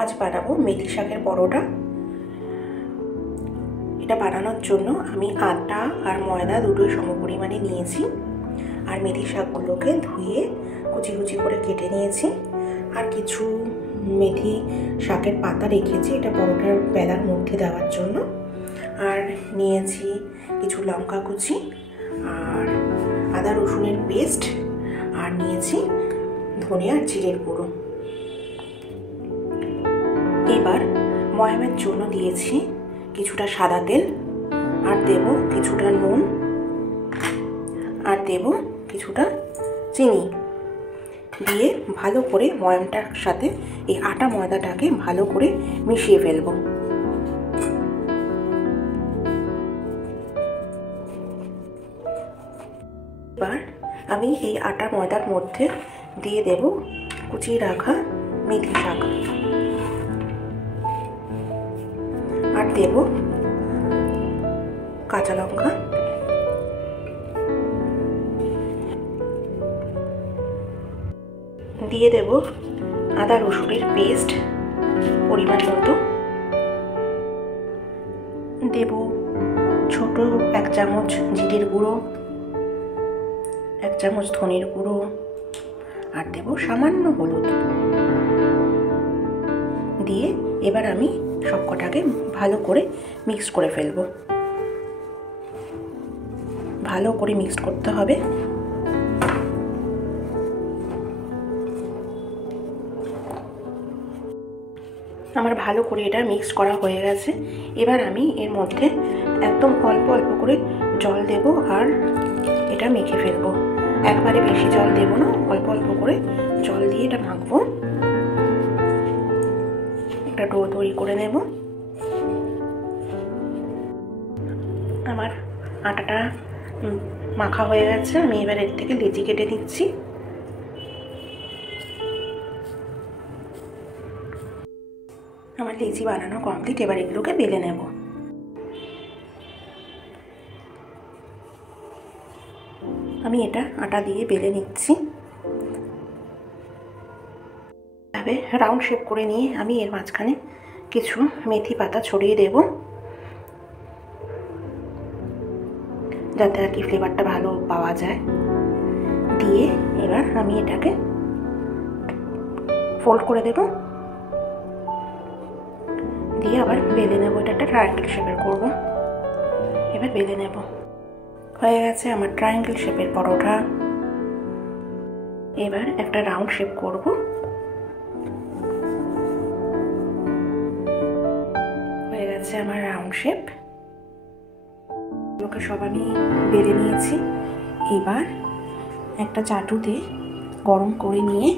আজ বানাবো মেথি শাকের পরোটা। এটা বানানোর জন্য আমি আটা আর ময়দা দুটোই সমপরিমাণে নিয়েছি। আর মেথি শাকগুলোকে ধুয়ে কুচি কুচি করে কেটে নিয়েছি। আর কিছু মেথি শাকের পাতা রেখেছি এটা পরোটার বেলার মধ্যে দেওয়ার জন্য। আর নিয়েছি কিছু লঙ্কা কুচি আর আদা রসুনের পেস্ট, আর নিয়েছি ধনে আর জিরের গুঁড়ো। এবার ময়ামের জন্য দিয়েছি কিছুটা সাদা তেল, আর দেব কিছুটা নুন, আর দেব কিছুটা চিনি দিয়ে ভালো করে ময়ামটার সাথে এই আটা ময়দাটাকে ভালো করে মিশিয়ে ফেলব। এবার আমি এই আটা ময়দার মধ্যে দিয়ে দেব কুচিয়ে রাখা মেথি শাক, আর দেব কাঁচা লঙ্কা, দিয়ে দেব আদা রসুনের পেস্ট পরিমাণ মতো, দেব ছোট 1 চামচ জিরের গুঁড়ো, 1 চামচ ধনের গুঁড়ো, আর দেব সামান্য হলুদ দিয়ে এবার আমি সবকটাকে ভালো করে মিক্স করে ফেলবো। ভালো করে মিক্স করতে হবে। আমার ভালো করে এটা মিক্স করা হয়ে গেছে। এবার আমি এর মধ্যে একদম অল্প অল্প করে জল দেব আর এটা মেখে ফেলবো। একবারে বেশি জল দেব না, অল্প অল্প করে জল দিয়ে এটা মাখবো। একটা ডো তৈরি করে নেব। আমার আটাটা মাখা হয়ে গেছে। আমি এবার এর থেকে লেচি কেটে দিচ্ছি। আমার লেচি বানানো কমপ্লিট। এবার এগুলোকে বেলে নেব। আমি এটা আটা দিয়ে বেলে নিচ্ছি। তবে রাউন্ড শেপ করে নিয়ে আমি এর মাঝখানে কিছু মেথি পাতা ছড়িয়ে দেব, যাতে আর কি ফ্লেভারটা ভালো পাওয়া যায়। দিয়ে এবার আমি এটাকে ফোল্ড করে দেব, দিয়ে আবার বেলে নেব। এটা একটা ট্রায়াঙ্গেল শেপের করব। এবার বেলে নেব। হয়ে গেছে আমার ট্রায়াঙ্গেল শেপের পরোটা। এবার একটা রাউন্ড শেপ করব। হয়ে গেছে আমার রাউন্ড শেপ। এগুলোকে সব আমি বেলে নিয়েছি। এবার একটা চাটুতে গরম করে নিয়ে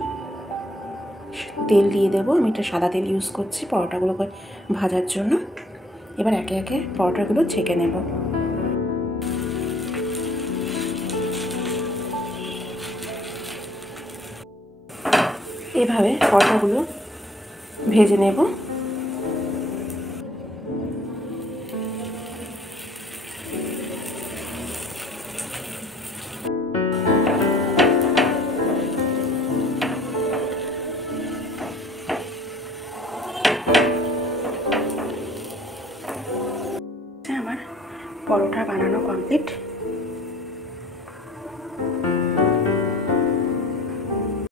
তেল দিয়ে দেবো। আমি এটা সাদা তেল ইউজ করছি পরোটাগুলোকে ভাজার জন্য। এবার একে একে পরোটাগুলো ছেঁকে নেব। এভাবে পরোটাগুলো ভেজে নেব। আমার পরোটা বানানো কমপ্লিট।